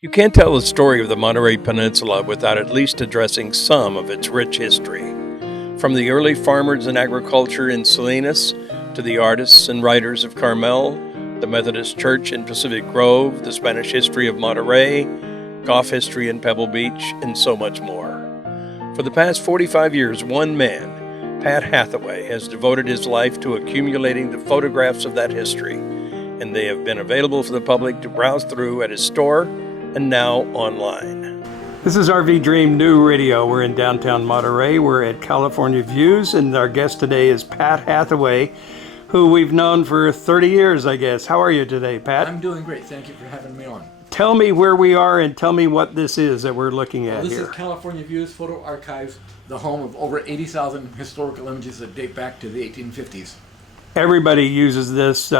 You can't tell the story of the Monterey Peninsula without at least addressing some of its rich history. From the early farmers and agriculture in Salinas, to the artists and writers of Carmel, the Methodist Church in Pacific Grove, the Spanish history of Monterey, golf history in Pebble Beach, and so much more. For the past 45 years, one man, Pat Hathaway, has devoted his life to accumulating the photographs of that history, and they have been available for the public to browse through at his store and now online. This is RV Dream New Radio. We're in downtown Monterey. We're at California Views, and our guest today is Pat Hathaway, who we've known for 30 years, I guess. How are you today, Pat? I'm doing great. Thank you for having me on. Tell me where we are and tell me what this is that we're looking at This here. is California Views Photo Archives, the home of over 80,000 historical images that date back to the 1850s. Everybody uses this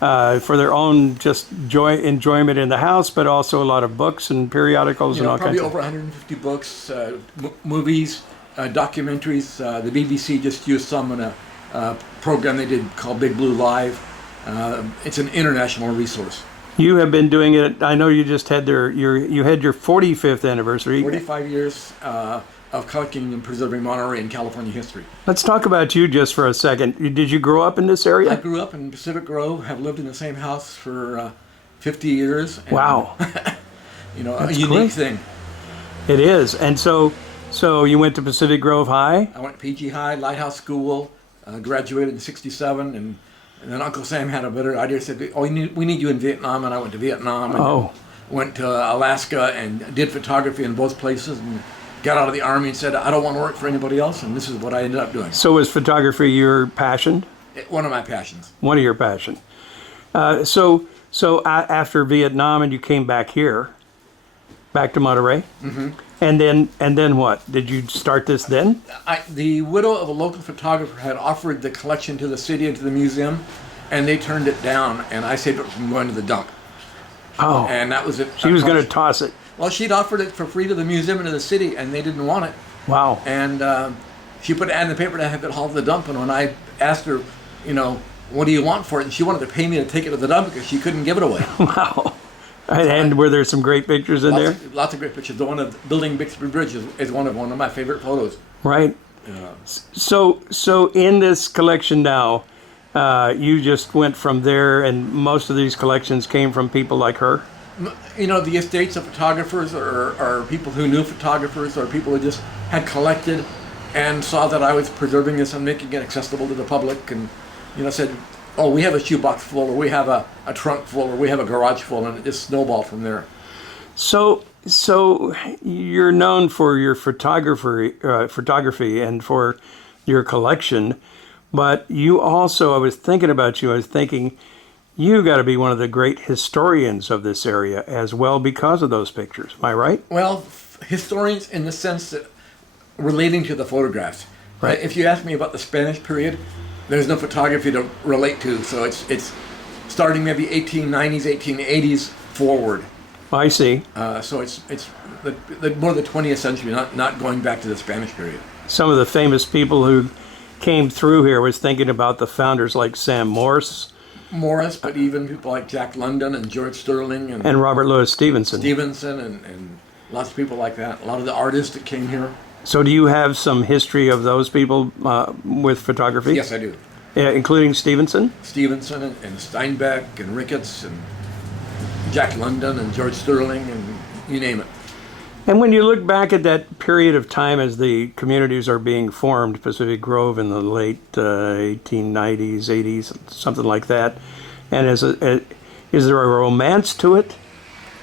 for their own just enjoyment in the house, but also a lot of books and periodicals and all kinds probably of... over 150 books, movies, documentaries. The BBC just used some in a program they did called Big Blue Live. It's an international resource. You have been doing it. I know you just had you had your 45th anniversary. 45 years of collecting and preserving Monterey and California history. Let's talk about you just for a second. Did you grow up in this area? I grew up in Pacific Grove, have lived in the same house for 50 years. And, wow. That's a unique thing. It is. And so you went to Pacific Grove High? I went to PG High, Lighthouse School, graduated in 67, and then Uncle Sam had a better idea. Said, we need you in Vietnam, and I went to Vietnam. And went to Alaska and did photography in both places, and got out of the Army and said, I don't want to work for anybody else, and this is what I ended up doing. So was photography your passion? One of my passions. One of your passions. So after Vietnam, and you came back here, back to Monterey, mm-hmm. and then what? Did you start this then? The widow of a local photographer had offered the collection to the city and to the museum, and they turned it down, and I saved it from going to the dump. Oh. And that was it. She was going to toss it. Well, she'd offered it for free to the museum and to the city, and they didn't want it. Wow. And she put an ad in the paper to have it hauled to the dump, and when I asked her, what do you want for it, and she wanted to pay me to take it to the dump because she couldn't give it away. Wow. And were there some great pictures in there? Lots of great pictures. The one of building Bixby Bridge is one of my favorite photos. Right. So in this collection now, you just went from there, and most of these collections came from people like her? The estates of photographers or people who knew photographers or people who just had collected and saw that I was preserving this and making it accessible to the public, and said, oh, we have a shoebox full, or we have a trunk full, or we have a garage full, and it just snowballed from there. So you're known for your photography and for your collection, but you also, I was thinking you got to be one of the great historians of this area as well because of those pictures. Am I right? Well, historians in the sense that relating to the photographs. Right. If you ask me about the Spanish period, there's no photography to relate to, so it's starting maybe 1890s, 1880s forward. I see. So it's more the 20th century, not going back to the Spanish period. Some of the famous people who came through here was thinking about the founders like Sam Morse, but even people like Jack London and George Sterling and Robert Louis Stevenson. And lots of people like that. A lot of the artists that came here. So do you have some history of those people with photography? Yes, I do. Including Stevenson? Stevenson and Steinbeck and Ricketts and Jack London and George Sterling and you name it. And when you look back at that period of time as the communities are being formed, Pacific Grove in the late 1890s, 80s, something like that, and is there a romance to it?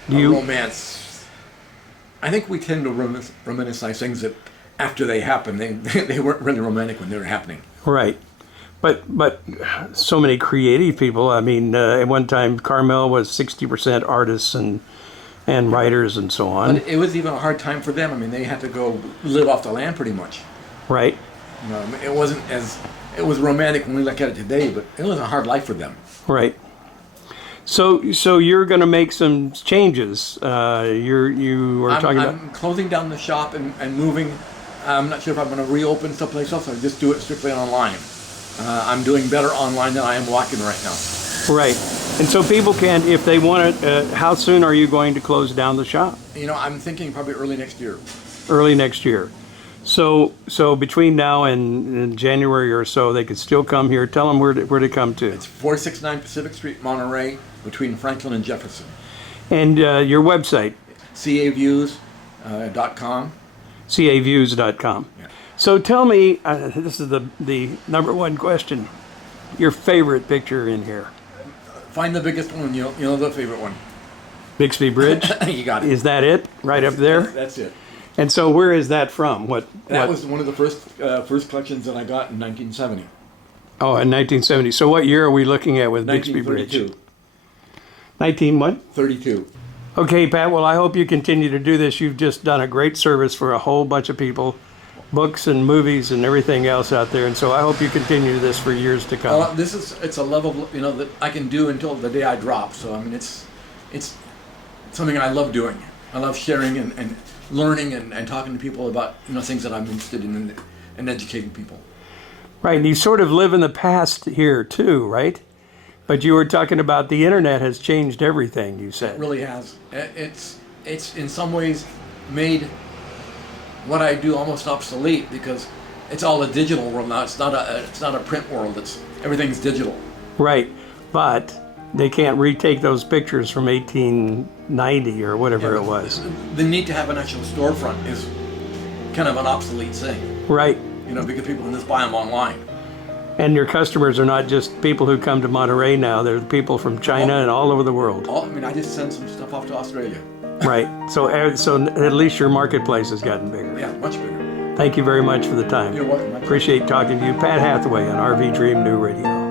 Romance. I think we tend to romanticize things that after they happen, they weren't really romantic when they were happening. Right. But so many creative people. I mean, at one time, Carmel was 60% artists and writers and so on. But it was even a hard time for them. I mean, they had to go live off the land pretty much. Right. It was romantic when we look at it today, but it was a hard life for them. Right. So you're going to make some changes. I'm closing down the shop and moving. I'm not sure if I'm going to reopen someplace else or just do it strictly online. I'm doing better online than I am walking right now. Right. And so people can, if they want it, how soon are you going to close down the shop? You know, I'm thinking probably early next year. Early next year. So between now and January or so, they could still come here. Tell them where to come to. It's 469 Pacific Street, Monterey, between Franklin and Jefferson. And your website? caviews.com. caviews.com. Yeah. So tell me, this is the number one question, your favorite picture in here. Find the biggest one, you know the favorite one. Bixby Bridge? You got it. Is that it? Right up there? That's it. And so where is that from? That was one of the first collections that I got in 1970. Oh, in 1970. So what year are we looking at with Bixby Bridge? 19 what? 32. Okay, Pat, well, I hope you continue to do this. You've just done a great service for a whole bunch of people, books and movies and everything else out there. And so I hope you continue this for years to come. Well, it's a level, that I can do until the day I drop. So, I mean, it's something I love doing. I love sharing and learning and talking to people about, things that I'm interested in and educating people. Right, and you sort of live in the past here too, right? But you were talking about the internet has changed everything, you said. It really has. It's in some ways made what I do almost obsolete because it's all a digital world now. It's not a print world. Everything's digital. Right, but they can't retake those pictures from 1890 or whatever it was. The need to have an actual storefront is kind of an obsolete thing. Right. Because people can just buy them online. And your customers are not just people who come to Monterey now. They're people from China and all over the world. I just send some stuff off to Australia. Right. So at least your marketplace has gotten bigger. Yeah, much bigger. Thank you very much for the time. You're welcome. Appreciate talking to you. Pat Hathaway on RV Dream New Radio.